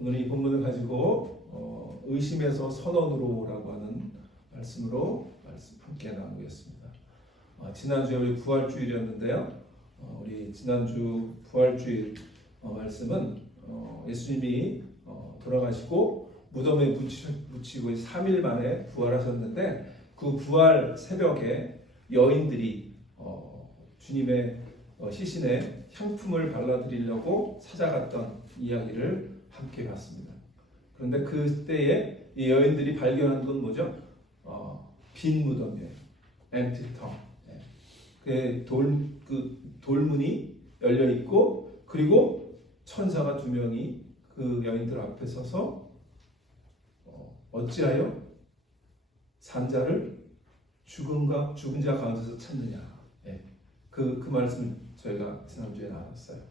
오늘 이 본문을 가지고 의심에서 선언으로라고 하는 말씀으로 함께 나누겠습니다. 지난주에 우리 부활주일이었는데요. 우리 지난주 부활주일 말씀은 예수님이 돌아가시고 무덤에 묻히고 3일 만에 부활하셨는데 그 부활 새벽에 여인들이 주님의 시신에 향품을 발라드리려고 찾아갔던 이야기를 함께 봤습니다. 그런데 그때에 이 여인들이 발견한 건 뭐죠? 빈 무덤이에요. empty tomb. 그 돌문이 열려 있고 그리고 천사가 2명이 그 여인들 앞에 서서 어찌하여 산자를 죽은 자 가운데서 찾느냐. 그 말씀을 저희가 지난주에 나눴어요.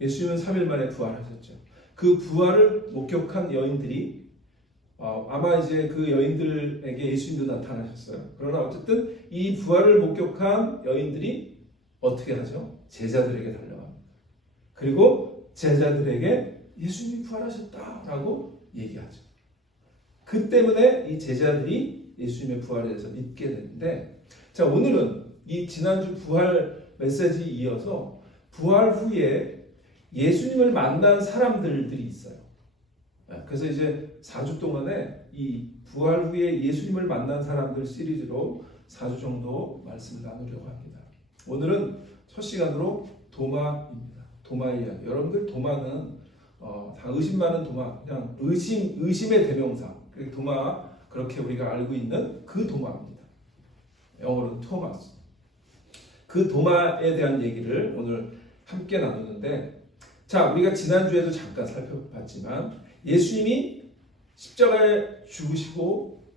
예수님은 3일 만에 부활하셨죠. 그 부활을 목격한 여인들이 아마 이제 그 여인들에게 예수님도 나타나셨어요. 그러나 어쨌든 이 부활을 목격한 여인들이 어떻게 하죠? 제자들에게 달려갑니다. 그리고 제자들에게 예수님이 부활하셨다라고 얘기하죠. 그 때문에 이 제자들이 예수님의 부활에 대해서 믿게 되는데, 자, 오늘은 이 지난주 부활 메시지에 이어서 부활 후에 예수님을 만난 사람들이 있어요. 그래서 이제 4주 동안에 이 부활 후에 예수님을 만난 사람들 시리즈로 4주 정도 말씀을 나누려고 합니다. 오늘은 첫 시간으로 도마입니다. 도마의 이야기. 여러분들 도마는 다 의심 많은 도마, 그냥 의심의 대명사. 도마, 그렇게 우리가 알고 있는 그 도마입니다. 영어로는 토마스. 그 도마에 대한 얘기를 오늘 함께 나누는데, 자, 우리가 지난주에도 잠깐 살펴봤지만 예수님이 십자가에 죽으시고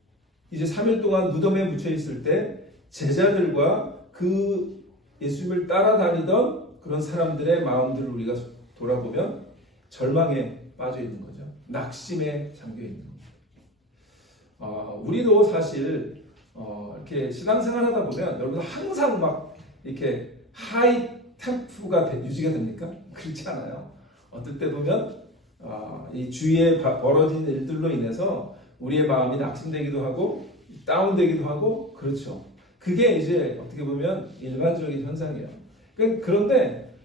이제 3일 동안 무덤에 묻혀 있을 때 제자들과 그 예수님을 따라다니던 그런 사람들의 마음들을 우리가 돌아보면 절망에 빠져 있는 거죠. 낙심에 잠겨 있는 겁니다. 우리도 사실 이렇게 신앙생활 하다 보면 여러분 항상 막 이렇게 하이 템프가 유지가 됩니까? 그렇지 않아요. 어떨 때 보면 이 주위에 벌어진 일들로 인해서 우리의 마음이 낙심되기도 하고 다운되기도 하고 그렇죠. 그게 이제 어떻게 보면 일반적인 현상이에요. 그런데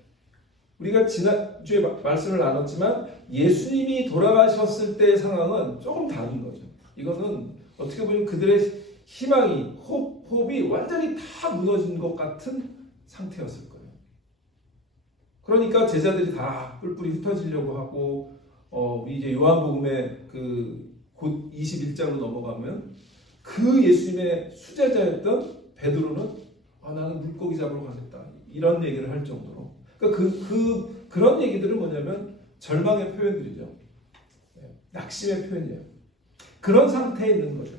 우리가 지난주에 말씀을 나눴지만 예수님이 돌아가셨을 때의 상황은 조금 다른 거죠. 이거는 어떻게 보면 그들의 희망이, 호흡이 완전히 다 무너진 것 같은 상태였을 거예요. 그러니까 제자들이 다 뿔뿔이 흩어지려고 하고 우리 이제 요한복음의 곧 21장으로 넘어가면 그 예수님의 수제자였던 베드로는 나는 물고기 잡으러 가겠다 이런 얘기를 할 정도로 그러니까 그런 얘기들은 뭐냐면 절망의 표현들이죠. 낙심의 표현이에요. 그런 상태에 있는 거죠.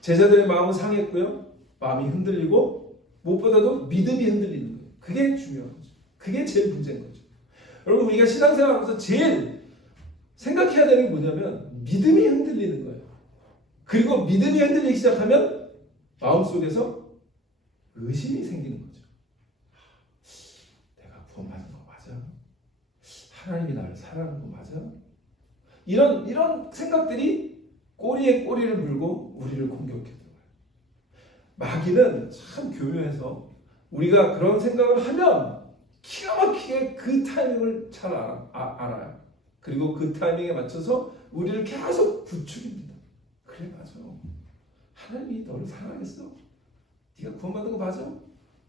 제자들의 마음은 상했고요. 마음이 흔들리고 무엇보다도 믿음이 흔들리는 거예요. 그게 중요한 거죠. 그게 제일 문제인 거죠. 여러분 우리가 신앙생활하면서 제일 생각해야 되는 게 뭐냐면 믿음이 흔들리는 거예요. 그리고 믿음이 흔들리기 시작하면 마음속에서 의심이 생기는 거죠. 내가 구원받은 거 맞아? 하나님이 나를 사랑하는 거 맞아? 이런 생각들이 꼬리에 꼬리를 물고 우리를 공격해 들어가요. 마귀는 참 교묘해서 우리가 그런 생각을 하면 기가 막히게 그 타이밍을 잘 알아요. 그리고 그 타이밍에 맞춰서 우리를 계속 부추깁니다. 그래 맞아. 하나님이 너를 사랑하겠어? 네가 구원받은 거 맞아?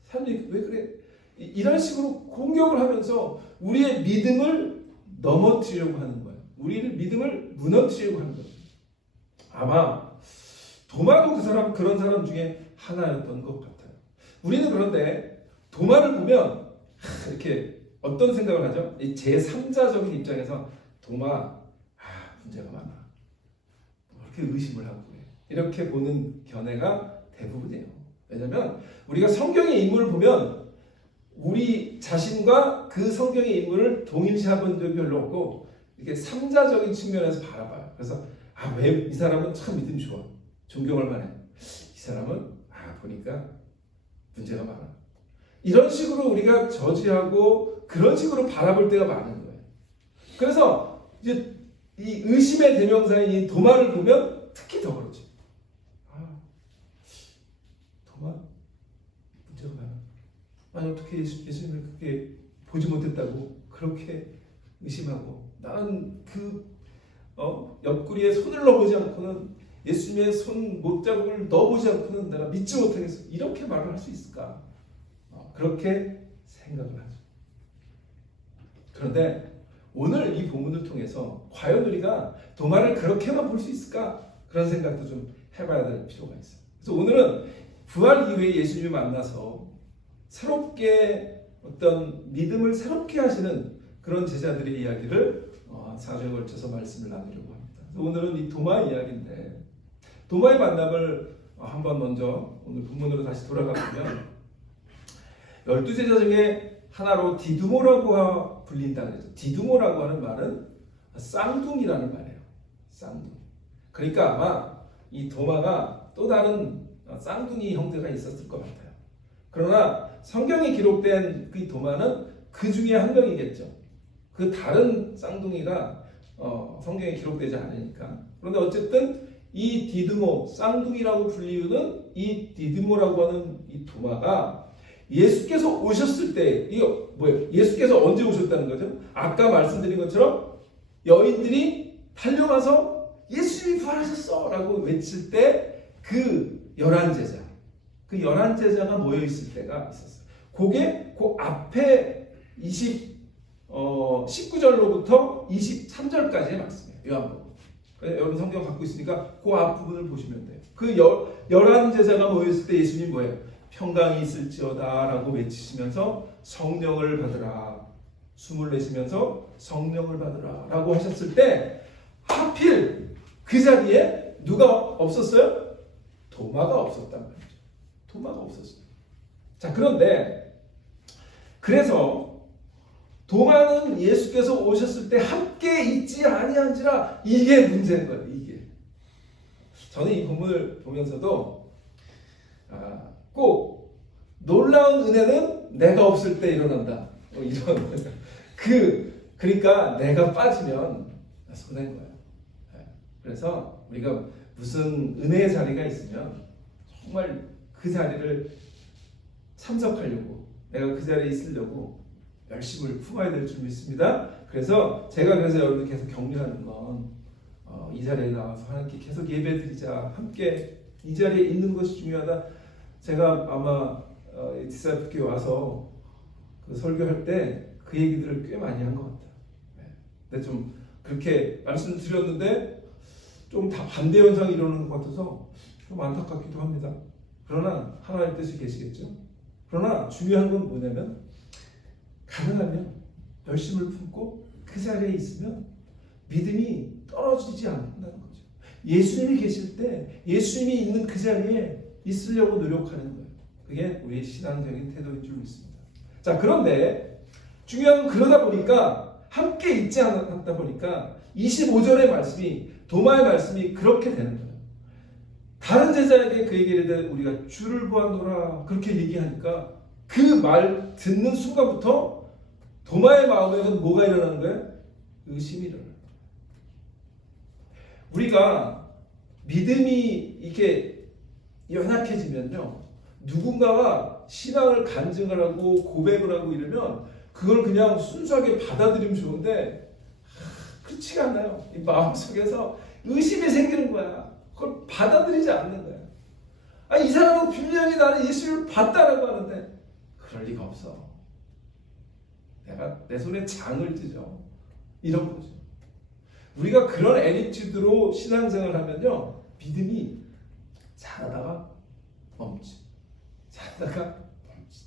하나님 왜 그래? 이런 식으로 공격을 하면서 우리의 믿음을 넘어뜨리려고 하는 거예요. 우리의 믿음을 무너뜨리려고 하는 거예요. 아마 도마도 그런 사람 중에 하나였던 것 같아요. 우리는 그런데 도마를 보면 이렇게 어떤 생각을 하죠? 이 제3자적인 입장에서 도마 문제가 많아. 이렇게 의심을 하고 그래. 이렇게 보는 견해가 대부분이에요. 왜냐하면 우리가 성경의 인물을 보면 우리 자신과 그 성경의 인물을 동일시해 본 적이 별로 없고 이렇게 3자적인 측면에서 바라봐요. 그래서 왜 이 사람은 참 믿음이 좋아. 존경할 만해. 이 사람은 보니까 문제가 많아. 이런 식으로 우리가 저지하고 그런 식으로 바라볼 때가 많은 거예요. 그래서 이제 이 의심의 대명사인 이 도마를 보면 특히 더 그렇죠. 도마 문제가 많아. 아니 어떻게 예수님을 그렇게 보지 못했다고 그렇게 의심하고 나는 옆구리에 손을 넣어보지 않고는 예수님의 손 못자국을 넣어보지 않고는 내가 믿지 못하겠어. 이렇게 말을 할 수 있을까? 그렇게 생각을 하죠. 그런데 오늘 이 본문을 통해서 과연 우리가 도마를 그렇게만 볼 수 있을까? 그런 생각도 좀 해봐야 될 필요가 있어요. 그래서 오늘은 부활 이후에 예수님을 만나서 새롭게 어떤 믿음을 새롭게 하시는 그런 제자들의 이야기를 4주에 걸쳐서 말씀을 나누려고 합니다. 오늘은 이 도마 이야기인데 도마의 만남을 한번 먼저 오늘 본문으로 다시 돌아가보면 12제자 중에 하나로 디두모라고 불린다는 거죠. 디두모라고 하는 말은 쌍둥이라는 말이에요. 쌍둥이. 그러니까 아마 이 도마가 또 다른 쌍둥이 형제가 있었을 것 같아요. 그러나 성경에 기록된 그 도마는 그 중에 한 명이겠죠. 그 다른 쌍둥이가 성경에 기록되지 않으니까. 그런데 어쨌든 이 디드모, 쌍둥이라고 불리우는 이 디드모라고 하는 이 도마가 예수께서 오셨을 때, 이거 뭐예요? 예수께서 언제 오셨다는 거죠? 아까 말씀드린 것처럼 여인들이 달려가서 예수님이 부활하셨어! 라고 외칠 때 그 11제자, 그 11제자가 모여있을 때가 있었어요. 그게 그 앞에 19절로부터 23절까지의 말씀이에요. 요한복음. 여러분 성경 갖고 있으니까 그 앞부분을 보시면 돼요. 그 11제자가 모였을 때 예수님이 뭐예요? 평강이 있을지어다 라고 외치시면서 성령을 받으라. 숨을 내쉬면서 성령을 받으라 라고 하셨을 때 하필 그 자리에 누가 없었어요? 도마가 없었단 말이죠. 도마가 없었어요. 자, 그런데 그래서 도마는 예수께서 오셨을 때 함께 있지 아니한지라 이게 문제인 거예요. 이게. 저는 이 본문을 보면서도 꼭 놀라운 은혜는 내가 없을 때 일어난다. 이런 그러니까 내가 빠지면 손해인 거예요. 그래서 우리가 무슨 은혜의 자리가 있으면 정말 그 자리를 참석하려고 내가 그 자리에 있으려고 열심을 품어야 될 줄 믿습니다. 그래서 여러분들 계속 격려하는 건 이 자리에 나와서 하나님께 계속 예배드리자. 함께 이 자리에 있는 것이 중요하다. 제가 아마 디사이플교회 와서 그 설교할 때 그 얘기들을 꽤 많이 한 것 같아요. 근데 좀 그렇게 말씀을 드렸는데 좀 다 반대 현상이 일어나는 것 같아서 좀 안타깝기도 합니다. 그러나 하나님의 뜻이 계시겠죠. 그러나 중요한 건 뭐냐면 가능하면 열심을 품고 그 자리에 있으면 믿음이 떨어지지 않는다는 거죠. 예수님이 계실 때 예수님이 있는 그 자리에 있으려고 노력하는 거예요. 그게 우리의 신앙적인 태도인 줄 믿습니다. 자, 그런데 중요한 건 그러다 보니까 함께 있지 않았다 보니까 25절의 말씀이 도마의 말씀이 그렇게 되는 거예요. 다른 제자에게 그 얘기를 해도 우리가 주를 보았노라 그렇게 얘기하니까 그 말 듣는 순간부터 도마의 마음에는 뭐가 일어나는 거예요? 의심이 일어나요. 우리가 믿음이 이렇게 연약해지면요, 누군가가 신앙을 간증을 하고 고백을 하고 이러면 그걸 그냥 순수하게 받아들이면 좋은데 그렇지가 않아요. 이 마음속에서 의심이 생기는 거야. 그걸 받아들이지 않는 거야. 이 사람은 분명히 나는 예수를 봤다라고 하는데 그럴 리가 없어. 내가 내 손에 장을 찢어. 이런 거죠. 우리가 그런 애티튜드로 신앙생활을 하면요, 믿음이 잘하다가 멈추. 잘하다가 멈추.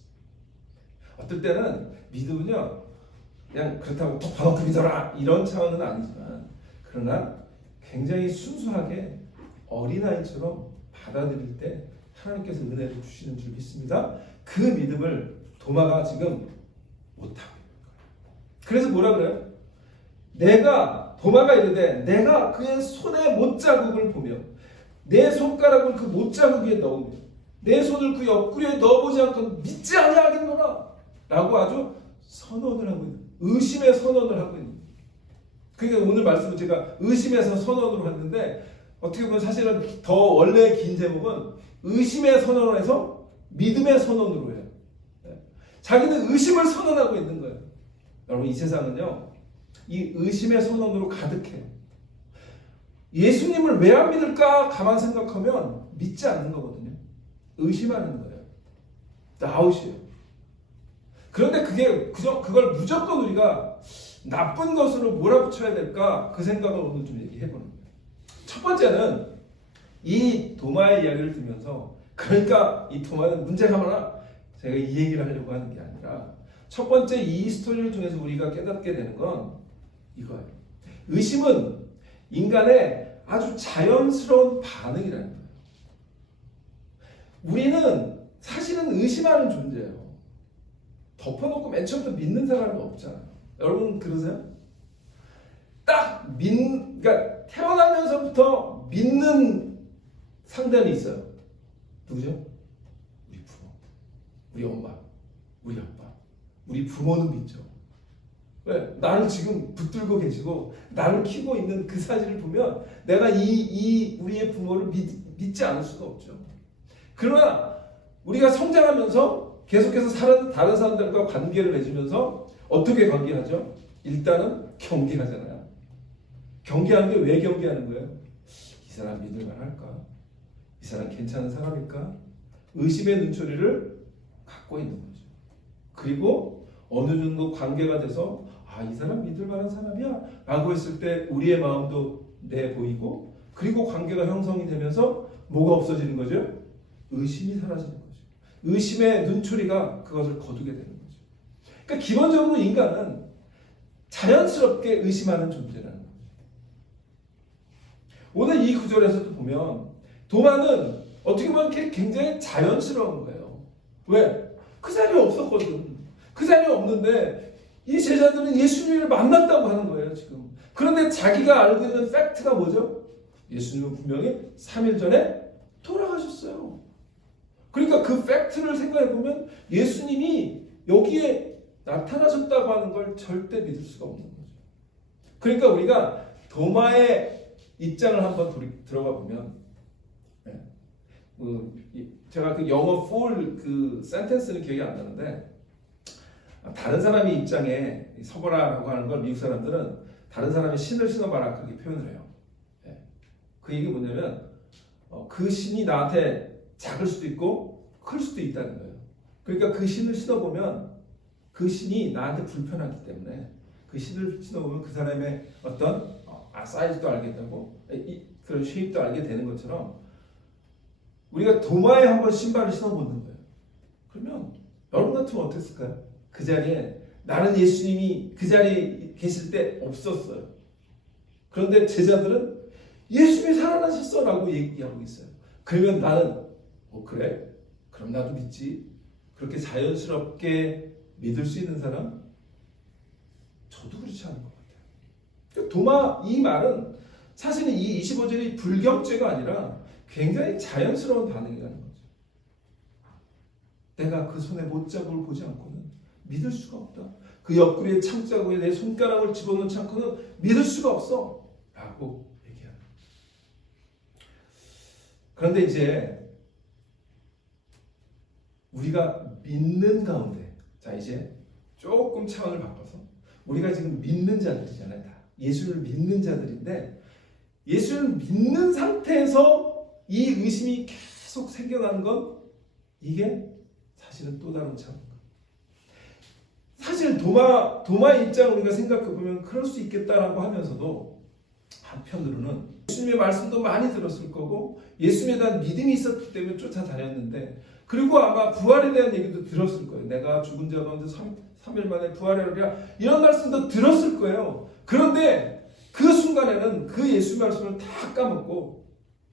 어떨 때는 믿음은요, 그냥 그렇다고 톡 봐놓고 믿어라 이런 차원은 아니지만, 그러나 굉장히 순수하게 어린아이처럼 받아들일 때 하나님께서 은혜를 주시는 줄 믿습니다. 그 믿음을 도마가 지금 못하고 있는 거예요. 그래서 뭐라 그래요? 도마가 이르되 내가 그의 손의 못자국을 보며 내 손가락을 그 못자국에 넣으며 내 손을 그 옆구리에 넣어보지 않고 믿지 아니하겠노라 라고 아주 선언을 하고 있는, 의심의 선언을 하고 있는. 그러니까 오늘 말씀은 제가 의심에서 선언으로 했는데 어떻게 보면 사실은 더 원래 긴 제목은 의심의 선언에서 믿음의 선언으로 해요. 자기는 의심을 선언하고 있는 거예요. 여러분 이 세상은요 이 의심의 선언으로 가득해요. 예수님을 왜 안 믿을까 가만 생각하면 믿지 않는 거거든요. 의심하는 거예요. 다웃이에요. 그런데 그걸 무조건 우리가 나쁜 것으로 몰아붙여야 될까 그 생각을 오늘 좀 얘기해 보는 거예요. 첫 번째는 이 도마의 이야기를 들으면서 그러니까 이 도마는 문제가 많아 제가 이 얘기를 하려고 하는 게 아니라 첫 번째 이 스토리를 통해서 우리가 깨닫게 되는 건 이거예요. 의심은 인간의 아주 자연스러운 반응이라는 거예요. 우리는 사실은 의심하는 존재예요. 덮어놓고 맨 처음부터 믿는 사람이 없잖아요. 여러분 그러세요? 그러니까 태어나면서부터 믿는 상대는 있어요. 누구죠? 우리 부모, 우리 엄마, 우리 아빠, 우리 부모는 믿죠. 왜? 나를 지금 붙들고 계시고 나를 키우고 있는 그 사실을 보면 내가 우리의 부모를 믿지 않을 수가 없죠. 그러나 우리가 성장하면서 계속해서 다른 사람들과 관계를 맺으면서 어떻게 관계하죠? 일단은 경계하잖아요. 경계하는 게 왜 경계하는 거예요? 이 사람 믿을 만할까? 이 사람 괜찮은 사람일까? 의심의 눈초리를 갖고 있는 거죠. 그리고 어느 정도 관계가 돼서 이 사람 믿을 만한 사람이야 라고 했을 때 우리의 마음도 내보이고 그리고 관계가 형성이 되면서 뭐가 없어지는 거죠? 의심이 사라지는 거죠. 의심의 눈초리가 그것을 거두게 되는 거죠. 그러니까 기본적으로 인간은 자연스럽게 의심하는 존재라는 거죠. 오늘 이 구절에서도 보면 도마는 어떻게 보면 굉장히 자연스러운 거예요. 왜? 그 자리에 없었거든. 그 자리에 없는데 이 제자들은 예수님을 만났다고 하는 거예요 지금. 그런데 자기가 알고 있는 팩트가 뭐죠? 예수님은 분명히 3일 전에 돌아가셨어요. 그러니까 그 팩트를 생각해 보면 예수님이 여기에 나타나셨다고 하는 걸 절대 믿을 수가 없는 거죠. 그러니까 우리가 도마의 입장을 한번 들어가 보면 제가 그 영어 full 그 센텐스는 기억이 안 나는데 다른 사람의 입장에 서거라라고 하는 걸 미국 사람들은 다른 사람의 신을 신어봐라 그렇게 표현을 해요. 그 얘기 뭐냐면 그 신이 나한테 작을 수도 있고 클 수도 있다는 거예요. 그러니까 그 신을 신어보면 그 신이 나한테 불편하기 때문에 그 신을 신어보면 그 사람의 어떤 사이즈도 알겠다고 그런 쉐입도 알게 되는 것처럼 우리가 도마에 한번 신발을 신어보는 거예요. 그러면 여러분 같으면 어땠을까요? 그 자리에 나는 예수님이 그 자리에 계실 때 없었어요. 그런데 제자들은 예수님이 살아나셨어 라고 얘기하고 있어요. 그러면 나는 그래? 그럼 나도 믿지. 그렇게 자연스럽게 믿을 수 있는 사람? 저도 그렇지 않은 것 같아요. 도마 이 말은 사실은 이 25절이 불경죄가 아니라 굉장히 자연스러운 반응이라는 거죠. 내가 그 손에 못자국을 보지 않고는 믿을 수가 없다. 그 옆구리에 창자국에 내 손가락을 집어넣지 않고는 믿을 수가 없어 라고 얘기하는 거죠. 그런데 이제 우리가 믿는 가운데 자 이제 조금 차원을 바꿔서 우리가 지금 믿는 자들이잖아요. 다 예수를 믿는 자들인데 예수를 믿는 상태에서 이 의심이 계속 생겨나는 건 이게 사실은 또 다른 차원. 사실 도마의 입장을 우리가 생각해 보면 그럴 수 있겠다라고 하면서도 한편으로는 예수님의 말씀도 많이 들었을 거고 예수님에 대한 믿음이 있었기 때문에 쫓아다녔는데 그리고 아마 부활에 대한 얘기도 들었을 거예요. 내가 죽은 자 가운데 3일 만에 부활하리라 이런 말씀도 들었을 거예요. 그런데 그 순간에는 그 예수 말씀을 다 까먹고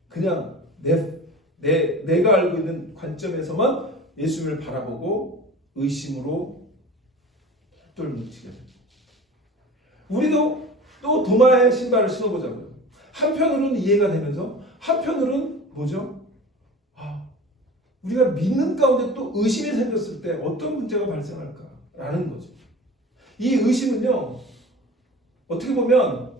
그냥 내가 알고 있는 관점에서만 예수님을 바라보고 의심으로 똘뭉치게 됩니다. 우리도 또 도마의 신발을 신어보자고요. 한편으로는 이해가 되면서 한편으로는 뭐죠? 우리가 믿는 가운데 또 의심이 생겼을 때 어떤 문제가 발생할까라는 거죠. 이 의심은요 어떻게 보면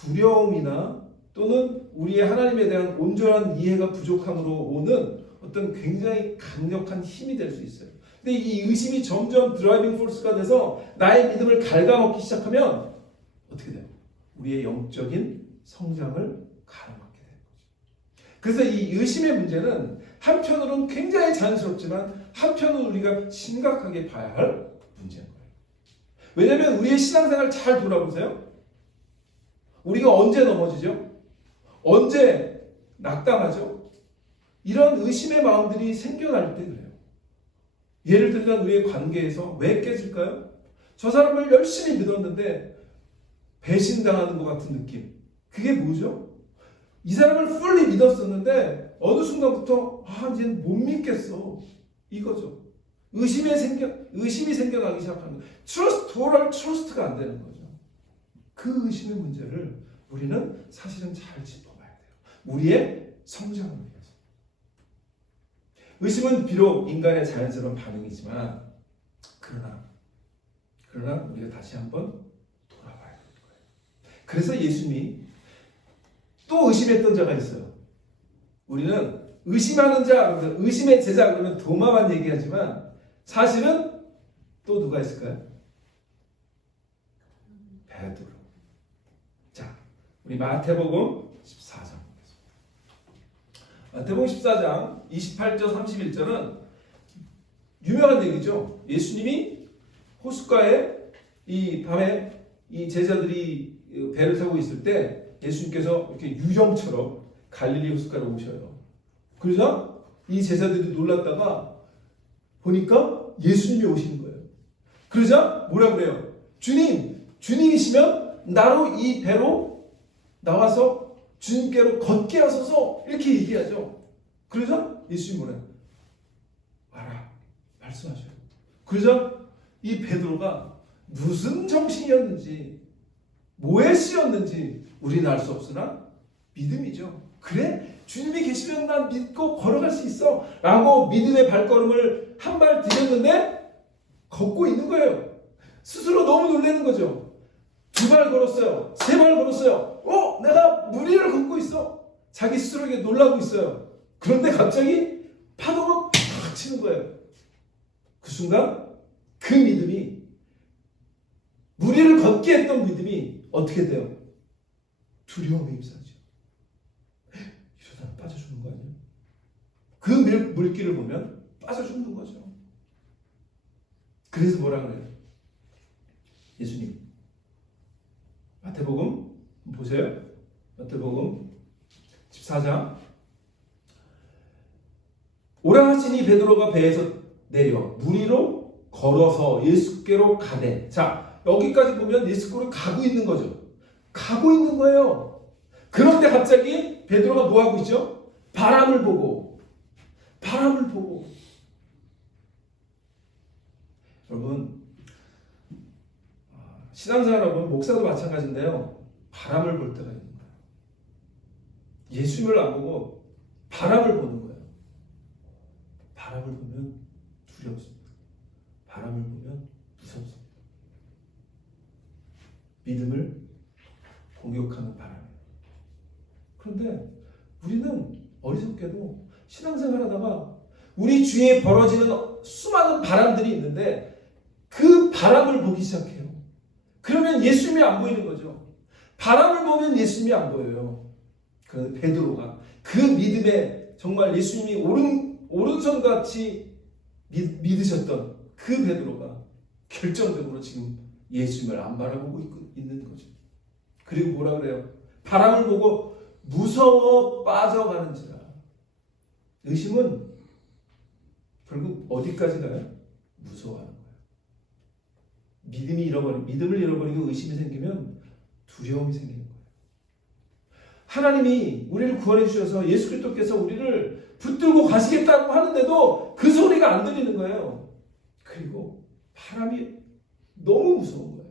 두려움이나 또는 우리의 하나님에 대한 온전한 이해가 부족함으로 오는 어떤 굉장히 강력한 힘이 될 수 있어요. 근데 이 의심이 점점 드라이빙 포스가 돼서 나의 믿음을 갉아먹기 시작하면 어떻게 돼요? 우리의 영적인 성장을 가로막게 되는 거죠. 그래서 이 의심의 문제는 한편으로는 굉장히 자연스럽지만 한편으로는 우리가 심각하게 봐야 할 문제인 거예요. 왜냐하면 우리의 신앙생활 잘 돌아보세요. 우리가 언제 넘어지죠? 언제 낙담하죠? 이런 의심의 마음들이 생겨날 때 그래요. 예를 들면 우리의 관계에서 왜 깨질까요? 저 사람을 열심히 믿었는데 배신당하는 것 같은 느낌. 그게 뭐죠? 이 사람을 fully 믿었었는데 어느 순간부터 이제는 못 믿겠어. 이거죠. 의심이 생겨나기 시작하는 거예요. total trust가 안 되는 거죠. 그 의심의 문제를 우리는 사실은 잘 짚어봐야 돼요. 우리의 성장을 위해서. 의심은 비록 인간의 자연스러운 반응이지만 그러나 우리가 다시 한번 돌아봐야 되는 거예요. 그래서 예수님이 또 의심했던 자가 있어요. 우리는 의심하는 자, 의심의 제자 그러면 도마만 얘기하지만 사실은 또 누가 있을까요? 베드로. 자, 우리 마태복음 14장. 마태복음 14장 28절 31절은 유명한 얘기죠. 예수님이 호숫가에 이 밤에 이 제자들이 배를 타고 있을 때 예수님께서 이렇게 유령처럼 갈릴리 호숫가로 오셔요. 그러자 이 제자들이 놀랐다가 보니까 예수님이 오시는 거예요. 그러자 뭐라 그래요? 주님이시면 나로 이 배로 나와서 주님께로 걷게 하소서 이렇게 얘기하죠. 그러자 예수님이 뭐래요? 와라 말씀하셔요. 그러자 이 베드로가 무슨 정신이었는지 뭐에 씌었는지 우리는 알 수 없으나 믿음이죠. 그래? 주님이 계시면 난 믿고 걸어갈 수 있어 라고 믿음의 발걸음을 한 발 디뎠는데 걷고 있는 거예요. 스스로 너무 놀라는 거죠. 2발 걸었어요. 3발 걸었어요. 내가 무리를 걷고 있어. 자기 스스로에게 놀라고 있어요. 그런데 갑자기 파도가 팍 치는 거예요. 그 순간 그 믿음이 무리를 걷게 했던 믿음이 어떻게 돼요? 두려움에 입사하죠. 이러다 빠져 죽는 거 아니에요? 그 물길을 보면 빠져 죽는 거죠. 그래서 뭐라 그래요? 예수님 마태복음 보세요. 마태복음 14장 오라 하시니 베드로가 배에서 내려 무리로 걸어서 예수께로 가되. 자, 여기까지 보면 예수께로 가고 있는 거죠. 가고 있는 거예요. 그런데 갑자기 베드로가 뭐 하고 있죠? 바람을 보고 여러분 신앙생활하면 목사도 마찬가지인데요. 바람을 볼 때가 있는 거예요. 예수님을 안 보고 바람을 보는 거예요. 바람을 보면 두렵습니다. 바람을 보면 무섭습니다. 믿음을 공격하는 바람이에요. 그런데 우리는 어리석게도 신앙생활 하다가 우리 주위에 벌어지는 수많은 바람들이 있는데 그 바람을 보기 시작해요. 그러면 예수님이 안 보이는 거죠. 바람을 보면 예수님이 안 보여요. 그 베드로가 그 믿음에 정말 예수님이 오른손같이 믿으셨던 그 베드로가 결정적으로 지금 예수님을 안 바라보고 있는 거죠. 그리고 뭐라 그래요? 바람을 보고 무서워 빠져가는지라. 의심은 결국 어디까지 가요? 무서워하는 거예요. 믿음을 잃어버리고 의심이 생기면 두려움이 생기는 거예요. 하나님이 우리를 구원해 주셔서 예수 그리스도께서 우리를 붙들고 가시겠다고 하는데도 그 소리가 안 들리는 거예요. 그리고 바람이 너무 무서운 거예요.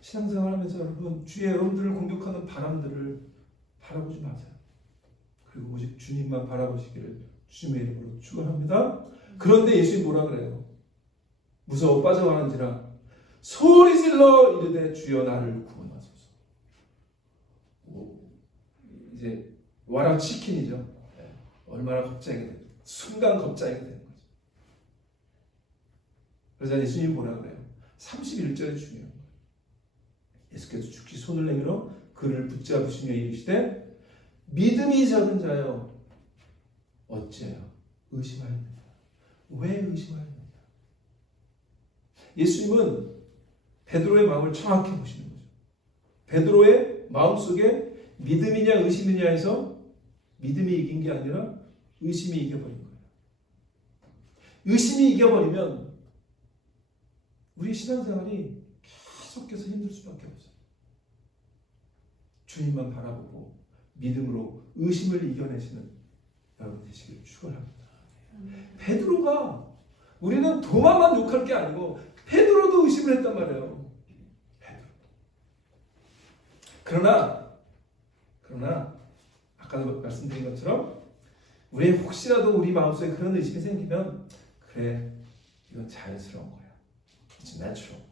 신앙생활하면서 여러분 주위에 여러분들을 공격하는 바람들을 바라보지 마세요. 그리고 오직 주님만 바라보시기를 주님의 이름으로 축원합니다. 그런데 예수님이 뭐라 그래요? 무서워 빠져가는지라 소리질러 이르되 주여 나를 구원하소서. 이제 와락치킨이죠. 네. 얼마나 겁자게 돼. 순간 겁자게 되는 거죠. 그래서 예수님이 뭐라 그래요? 31절에 중요한 거예요. 예수께서 죽기 손을 내밀어 그를 붙잡으시며 이르시되 믿음이 적은 자여 어찌하여 의심하였느냐. 왜 의심하였느냐. 예수님은 베드로의 마음을 정확히 보시는 거죠. 베드로의 마음속에 믿음이냐 의심이냐 해서 믿음이 이긴 게 아니라 의심이 이겨버린 거예요. 의심이 이겨버리면 우리 신앙생활이 계속해서 힘들 수밖에 없어요. 주님만 바라보고 믿음으로 의심을 이겨내시는 여러분 되시기를 축원합니다. 베드로가 우리는 도마만 욕할 게 아니고 베드로도 의심을 했단 말이에요. 베드로. 그러나 아까도 말씀드린 것처럼 우리 혹시라도 우리 마음속에 그런 의심이 생기면 그래 이건 자연스러운 거야. It's natural.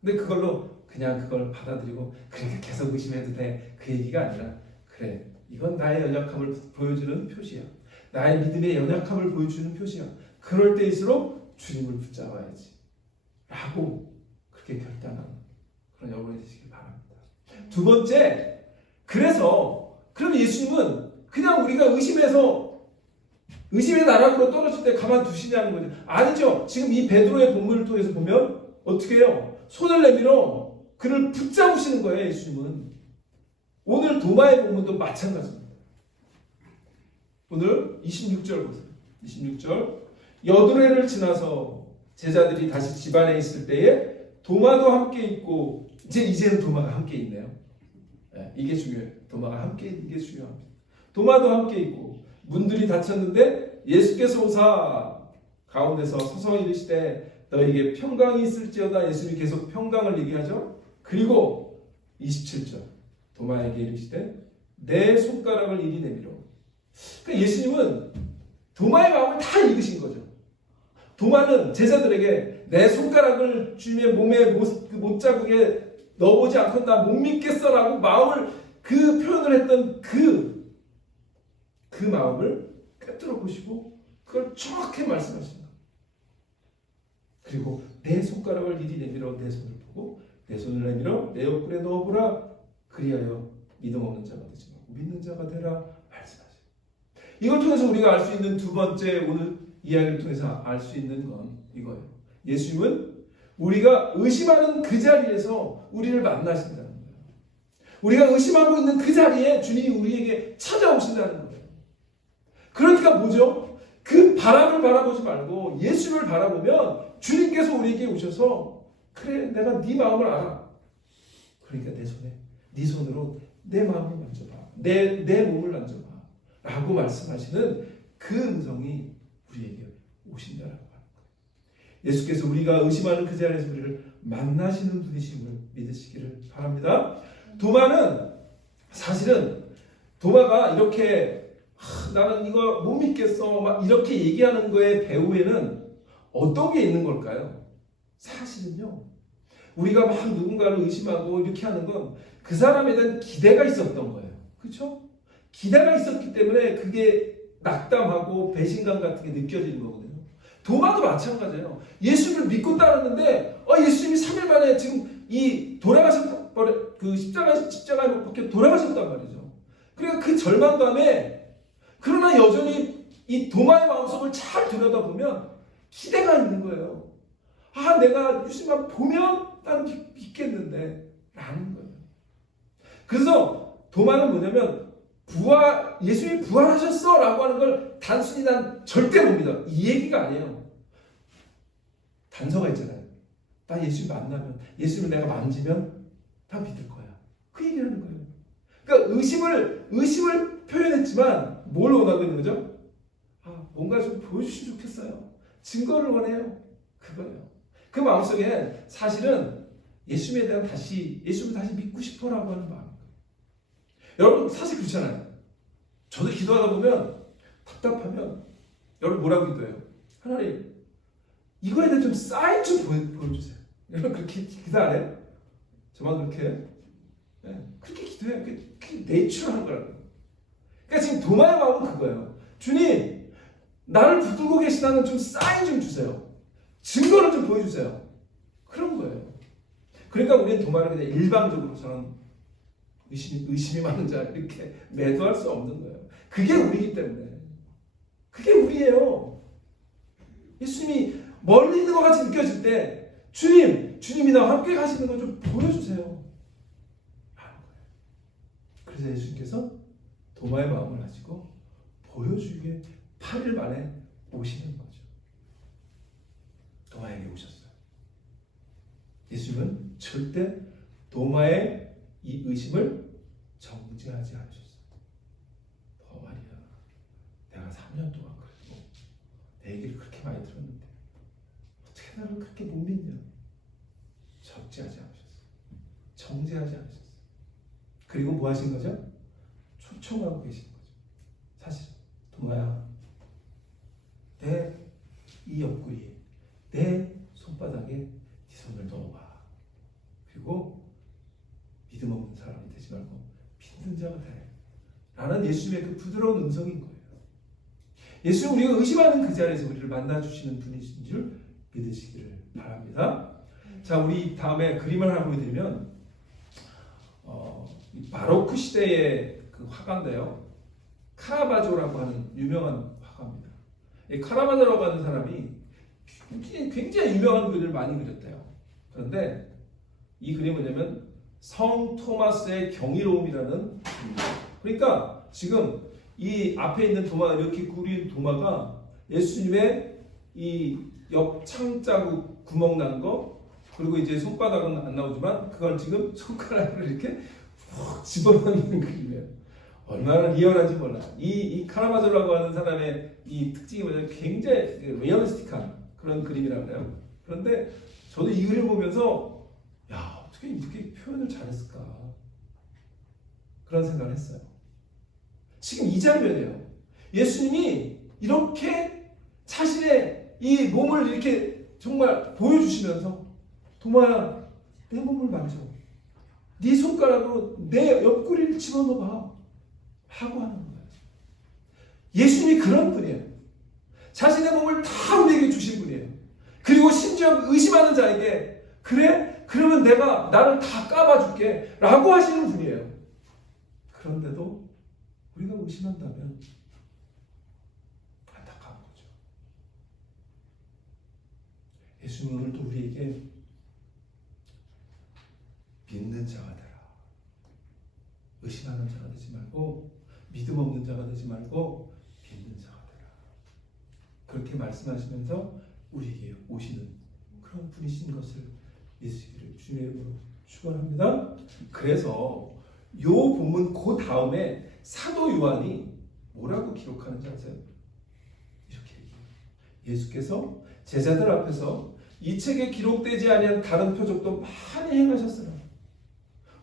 근데 그걸 받아들이고 그래 계속 의심해도 돼. 그 얘기가 아니라 그래 이건 나의 연약함을 보여주는 표시야. 나의 믿음의 연약함을 보여주는 표시야. 그럴 때일수록 주님을 붙잡아야지 라고 그렇게 결단하는 그런 여러분이 되시길 바랍니다. 두 번째, 그럼 예수님은 그냥 우리가 의심의 나락으로 떨어질 때 가만두시냐는 거죠. 아니죠. 지금 이 베드로의 본문을 통해서 보면 어떻게 해요? 손을 내밀어 그를 붙잡으시는 거예요. 예수님은. 오늘 도마의 본문도 마찬가지입니다. 오늘 26절 보세요. 26절. 여드레를 지나서 제자들이 다시 집안에 있을 때에 도마도 함께 있고 이제는 도마가 함께 있네요. 네, 이게 중요해요. 도마가 함께 있는 게 중요합니다. 도마도 함께 있고 문들이 닫혔는데 예수께서 오사 가운데서 서서 이르시되 너에게 평강이 있을지어다. 예수님이 계속 평강을 얘기하죠. 그리고 27절 도마에게 이르시되 내 손가락을 이리 내밀어. 그러니까 예수님은 도마의 마음을 다 읽으신 거죠. 도마는 제자들에게 내 손가락을 주님의 몸에 못자국에 넣어보지 않고 나 못 믿겠어라고 마음을 표현을 했던 그 마음을 꿰뚫어 보시고 그걸 정확히 말씀하신 거예요. 그리고 내 손가락을 이리 내밀어 내 손을 보고 내 손을 내밀어 내 옆구리에 넣어보라. 그리하여 믿음 없는 자가 되지 말고 믿는 자가 되라 말씀하세요. 이걸 통해서 우리가 알 수 있는 두 번째 오늘 이야기를 통해서 알 수 있는 건 이거예요. 예수님은 우리가 의심하는 그 자리에서 우리를 만나신다는 거예요. 우리가 의심하고 있는 그 자리에 주님이 우리에게 찾아오신다는 거예요. 그러니까 뭐죠? 그 바람을 바라보지 말고 예수를 바라보면 주님께서 우리에게 오셔서 그래 내가 네 마음을 알아. 그러니까 네 손으로 내 마음을 만져봐. 내 몸을 만져봐. 라고 말씀하시는 그 음성이 우리에게 오신다라고 하는 거예요. 예수께서 우리가 의심하는 그 자리에서 우리를 만나시는 분이심을 믿으시기를 바랍니다. 사실은 도마가 이렇게 나는 이거 못 믿겠어 막 이렇게 얘기하는 거의 배후에는 어떤 게 있는 걸까요? 사실은요. 우리가 막 누군가를 의심하고 이렇게 하는 건 그 사람에 대한 기대가 있었던 거예요. 그렇죠? 기대가 있었기 때문에 그게 낙담하고 배신감 같은 게 느껴지는 거거든요. 도마도 마찬가지예요. 예수를 믿고 따랐는데 예수님이 3일 만에 지금 십자가에 못 박혀 돌아가셨단 말이죠. 그러니까 그 절망감에 그러나 여전히 이 도마의 마음속을 잘 들여다보면 기대가 있는 거예요. 내가 예수님만 보면 난 믿겠는데 라는 거예요. 그래서 도마는 뭐냐면 예수님이 부활하셨어 라고 하는 걸 단순히 난 절대 못 믿어. 이 얘기가 아니에요. 단서가 있잖아요. 나 예수님 만나면 예수님을 내가 만지면 다 믿을 거야. 그 얘기를 하는 거예요. 그러니까 의심을 표현했지만 뭘 원하고 있는 거죠? 뭔가 좀 보여주시면 좋겠어요. 증거를 원해요. 그거예요. 그 마음속에 사실은 예수님을 다시 믿고 싶어라고 하는 마음. 여러분 사실 그렇잖아요. 저도 기도하다 보면 답답하면 여러분 뭐라고 기도해요? 하나님 이거에 대해 좀 사인 좀 보여주세요. 여러분 그렇게 기도 안 해요? 저만 그렇게 해요? 네, 그렇게 기도 기도해. 그게 내추럴한 거라고. 그러니까 지금 도마의 마음은 그거예요. 주님, 나를 붙들고 계시다는 좀 사인 좀 주세요. 증거를 좀 보여주세요. 그런 거예요. 그러니까 우리는 도마를 그냥 일방적으로 저는 의심이 많은 자 이렇게 매도할 수 없는 거예요. 그게 우리이기 때문에. 그게 우리예요. 예수님이 멀리 있는 것 같이 느껴질 때 주님이 나와 함께 가시는 걸 좀 보여주세요. 그래서 예수님께서 도마의 마음을 가지고 보여주기 위해 8일 만에 오시는 거죠. 도마에게 오셨어요. 예수님은 절대 도마의 이 의심을 정죄하지 않으셨어요. 말이야, 내가 3년 동안 그래도 내 얘기를 그렇게 많이 들었는데 어떻게 나를 그렇게 못 믿냐? 적죄하지 않으셨어요. 정죄하지 않으셨어요. 그리고 뭐 하신 거죠? 초청하고 계신 거죠. 사실 도마야, 내 이 옆구리, 내 손바닥에 네 손을 넣어봐. 그리고 믿음 없는 사람이 되지 말고 믿는 자가 돼. 라는 예수님의 그 부드러운 음성인 거예요. 예수는 우리가 의심하는 그 자리에서 우리를 만나주시는 분이신 줄 믿으시기를 바랍니다. 자, 우리 다음에 그림을 하나 보여드리면 바로크 시대의 그 화가인데요. 카라바조라고 하는 유명한 화가입니다. 이 카라바조라고 하는 사람이 굉장히 유명한 그림을 많이 그렸대요. 그런데 이 그림은 뭐냐면 성 토마스의 경이로움이라는 그림입니다. 그러니까 지금 이 앞에 있는 도마, 이렇게 그린 도마가 예수님의 이 옆 창자국 구멍 난 거, 그리고 이제 손바닥은 안 나오지만 그걸 지금 손가락으로 이렇게 푹 집어넣는 그림이에요. 얼마나 리얼한지 몰라. 이 카라바조라고 하는 사람의 이 특징이 뭐냐면 굉장히 리얼리스틱한 그런 그림이라고 해요. 그런데 저도 이 그림 보면서 야, 어떻게 이렇게 표현을 잘했을까? 그런 생각을 했어요. 지금 이 장면이에요. 예수님이 이렇게 자신의 이 몸을 이렇게 정말 보여주시면서 도마야, 내 몸을 만져. 네 손가락으로 내 옆구리를 집어넣어봐. 하고 하는 거예요. 예수님이 그런 분이에요. 자신의 몸을 다 우리에게 주신 분이에요. 그리고 심지어 의심하는 자에게 그래? 그러면 내가 나를 다 까봐줄게 라고 하시는 분이에요. 그런데도 우리가 의심한다면 안타까운 거죠. 예수님은 오늘도 우리에게 믿는 자가 되라. 의심하는 자가 되지 말고 믿음 없는 자가 되지 말고 믿는 자가 되라. 그렇게 말씀하시면서 우리에게 오시는 그런 분이신 것을 믿으시기를 주님의 이름으로 축원합니다. 그래서 요 본문 그 다음에 사도 요한이 뭐라고 기록하는지 아세요? 이렇게 얘기해요. 예수께서 제자들 앞에서 이 책에 기록되지 아니한 다른 표적도 많이 행하셨으나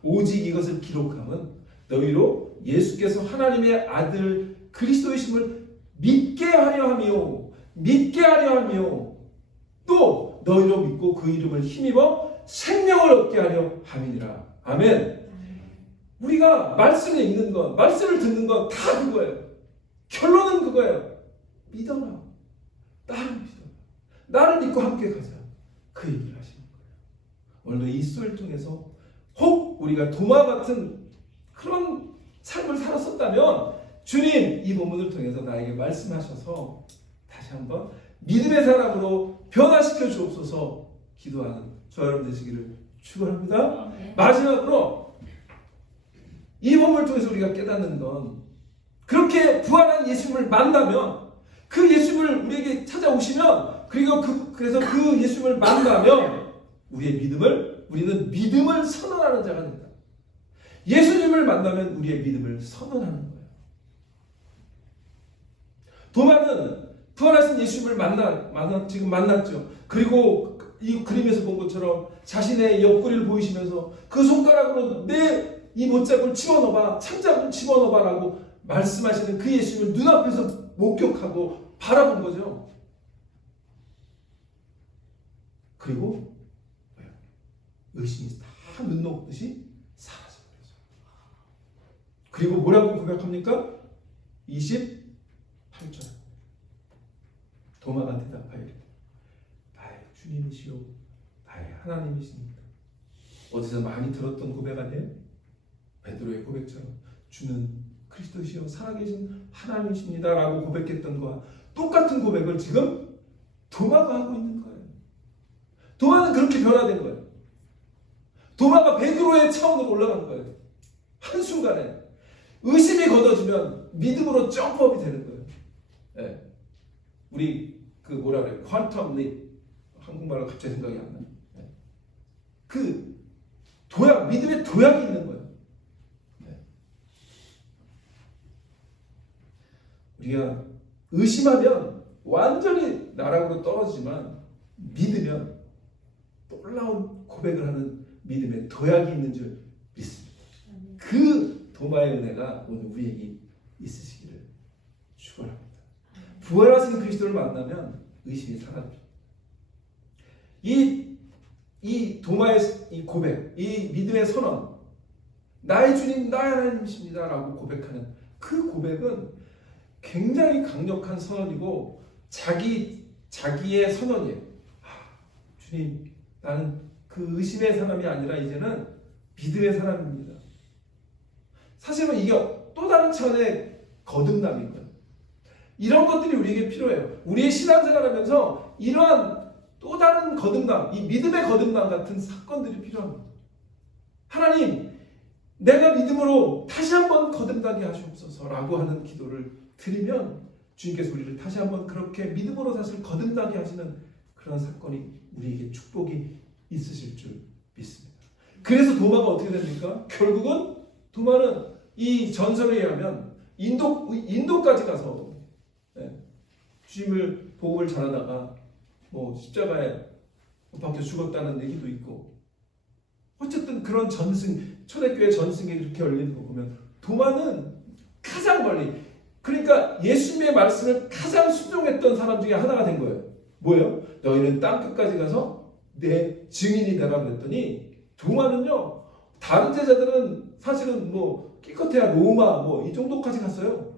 오직 이것을 기록함은 너희로 예수께서 하나님의 아들 그리스도이심을 믿게 하려 하며 또 너희로 믿고 그 이름을 힘입어 생명을 얻게 하려 함이니라. 아멘. 우리가 말씀을 읽는 것, 말씀을 듣는 것 다 그거예요. 결론은 그거예요. 믿어라. 나를 믿어라. 나를 믿고 함께 가자. 그 얘기를 하시는 거예요. 오늘도 이 스토리를 통해서 혹 우리가 도마 같은 그런 삶을 살았었다면 주님 이 본문을 통해서 나에게 말씀하셔서 다시 한번 믿음의 사람으로 변화시켜 주옵소서 기도하는 저와 여러분 되시기를 축원합니다. 마지막으로 이 본문을 통해서 우리가 깨닫는 건 그렇게 부활한 예수님을 만나면 그 예수님을 우리에게 찾아오시면 그리고 그래서 그 예수님을 만나면 우리는 믿음을 선언하는 자가 된다. 예수님을 만나면 우리의 믿음을 선언하는 거예요. 도마는 부활하신 예수님을 지금 만났죠. 그리고 이 그림에서 본 것처럼 자신의 옆구리를 보이시면서 그 손가락으로 내 이 못자국을 집어넣어봐, 창자국을 집어넣어봐라고 말씀하시는 그 예수님을 눈앞에서 목격하고 바라본 거죠. 그리고 의심이 다 눈 녹듯이 사라져버렸어요. 그리고 뭐라고 고백합니까? 28절. 도마가 대답하여 이르되 나의 주님이시오 나의 하나님이십니다. 어디서 많이 들었던 고백 아니에요? 베드로의 고백처럼 주는 그리스도시요 살아계신 하나님이십니다 라고 고백했던 거와 똑같은 고백을 지금 도마가 하고 있는 거예요. 도마는 그렇게 변화된 거예요. 도마가 베드로의 차원으로 올라간 거예요. 한순간에 의심이 걷어지면 믿음으로 점프업이 되는 거예요. 네. 우리 그 뭐라 그래요? 퀀텀 립. 한국말로 갑자기 생각이 안 나요. 네. 그 도약, 믿음의 도약이 있는 거예요. 네. 우리가 의심하면 완전히 나락으로 떨어지지만 믿으면 놀라운 고백을 하는 믿음의 도약이 있는 줄 믿습니다. 그 도마의 은혜가 오늘 우리에게 있으시기를 축원합니다. 부활하신 그리스도를 만나면 의심이 사라집니다. 이 도마의 이 고백, 이 믿음의 선언, 나의 주님, 나의 하나님이십니다 라고 고백하는 그 고백은 굉장히 강력한 선언이고 자기의 선언이에요. 주님, 나는 그 의심의 사람이 아니라 이제는 믿음의 사람입니다. 사실은 이게 또 다른 차원의 거듭남인 거예요. 이런 것들이 우리에게 필요해요. 우리의 신앙생활하면서 이러한 또 다른 거듭남, 이 믿음의 거듭남 같은 사건들이 필요합니다. 하나님, 내가 믿음으로 다시 한번 거듭나게 하시옵소서라고 하는 기도를 드리면 주님께서 우리를 다시 한번 그렇게 믿음으로 사실 거듭나게 하시는 그런 사건이 우리에게 축복이 있으실 줄 믿습니다. 그래서 도마가 어떻게 됩니까? 결국은 도마는 이 전설에 의하면 인도까지 가서 주님을 복음을 전하다가 뭐 십자가에 박혀 죽었다는 얘기도 있고, 어쨌든 그런 초대교회 전승에 이렇게 열리는 거 보면 도마는 가장 멀리, 그러니까 예수님의 말씀을 가장 순종했던 사람 중에 하나가 된 거예요. 뭐예요? 너희는 땅 끝까지 가서 내 증인이 되라 그랬더니, 도마는요, 다른 제자들은 사실은 뭐 기껏해야 로마 뭐 이 정도까지 갔어요.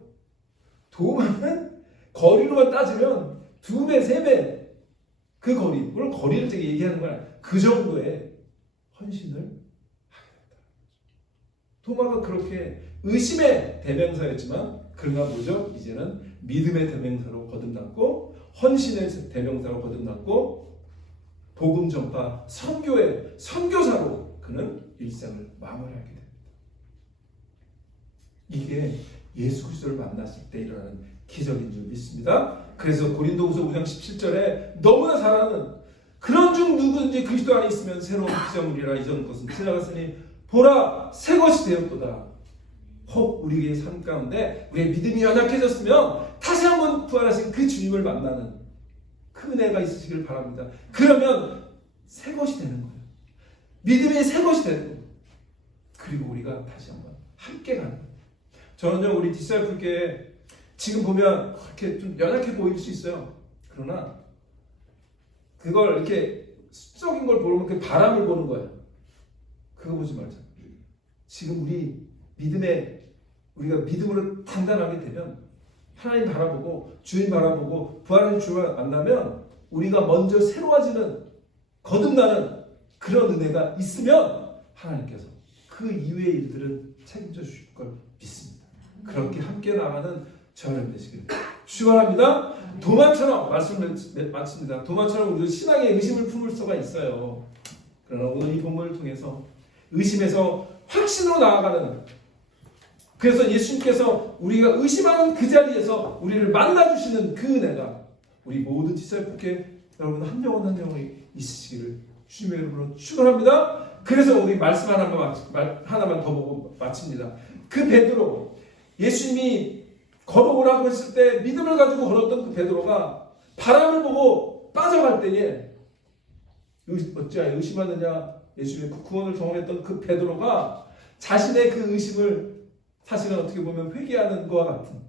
도마는 거리로만 따지면 2배, 3배 그 거리, 물론 거리를 제가 얘기하는 건 아니에요. 그 정도의 헌신을 하게 됐다. 도마가 그렇게 의심의 대명사였지만 그러나 뭐죠? 이제는 믿음의 대명사로 거듭났고, 헌신의 대명사로 거듭났고, 복음 전파 선교의 선교사로 그는 일생을 마무리하게 됩니다. 이게 예수 그리스도를 만났을 때 일어나는 기적인 줄 믿습니다. 그래서 고린도후서 5장 17절에 너무나 잘하는 그런 중 누구든지 그리스도 안에 있으면 새로운 피조물이라 이전 것은 지나갔으니 보라 새 것이 되었도다. 혹 우리의 삶 가운데 우리의 믿음이 연약해졌으면 다시 한번 부활하신 그 주님을 만나는 그 은혜가 있으시길 바랍니다. 그러면 새 것이 되는 거예요. 믿음이 새 것이 되는 거예요. 그리고 우리가 다시 한번 함께 가는 거예요. 저는요, 우리 디사이플께 지금 보면 그렇게 좀 연약해 보일 수 있어요. 그러나 그걸 이렇게 수적인 걸 보면 그 바람을 보는 거예요. 그거 보지 말자. 지금 우리가 믿음으로 단단하게 되면, 하나님 바라보고 주님 바라보고 부활하신 주를 만나면 우리가 먼저 새로워지는, 거듭나는 그런 은혜가 있으면 하나님께서 그 이외의 일들은 책임져 주실 걸 믿습니다. 그렇게 함께 나가는 저는 되시길 축원합니다. 도마처럼 말씀을 마칩니다. 도마처럼 우리 신앙의 의심을 품을 수가 있어요. 그러나 오늘 이 본문을 통해서 의심에서 확신으로 나아가는, 그래서 예수님께서 우리가 의심하는 그 자리에서 우리를 만나주시는 그 은혜가 우리 모든 디사이플께 여러분 한 영혼 한 영혼이 있으시기를 주님의 이름으로 축원합니다. 그래서 우리 말씀 하나만 더 보고 마칩니다. 그 베드로, 예수님이 걸어오라고 했을 때 믿음을 가지고 걸었던 그 베드로가 바람을 보고 빠져갈 때에 어찌하여 의심하느냐, 예수님의 그 구원을 경험했던 그 베드로가 자신의 그 의심을 사실은 어떻게 보면 회개하는 것과 같은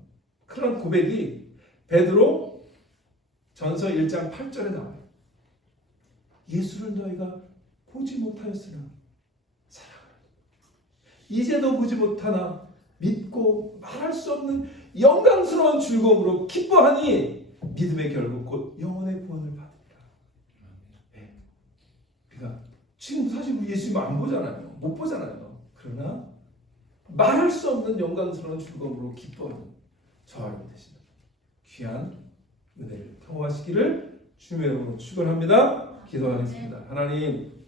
그런 고백이 베드로 전서 1장 8절에 나와요. 예수를 너희가 보지 못하였으나 사랑하라. 이제도 보지 못하나 믿고 말할 수 없는 영광스러운 즐거움으로 기뻐하니 믿음의 결국 곧 영혼의 구원을 받으리라. 네. 그러니까 지금 사실 우리 예수님 안 보잖아요. 못 보잖아요. 그러나 말할 수 없는 영광스러운 즐거움으로 기뻐하는 저와 여러분 되시는 귀한 은혜를 경험하시기를 주님의 이름으로 축원합니다. 기도하겠습니다. 하나님,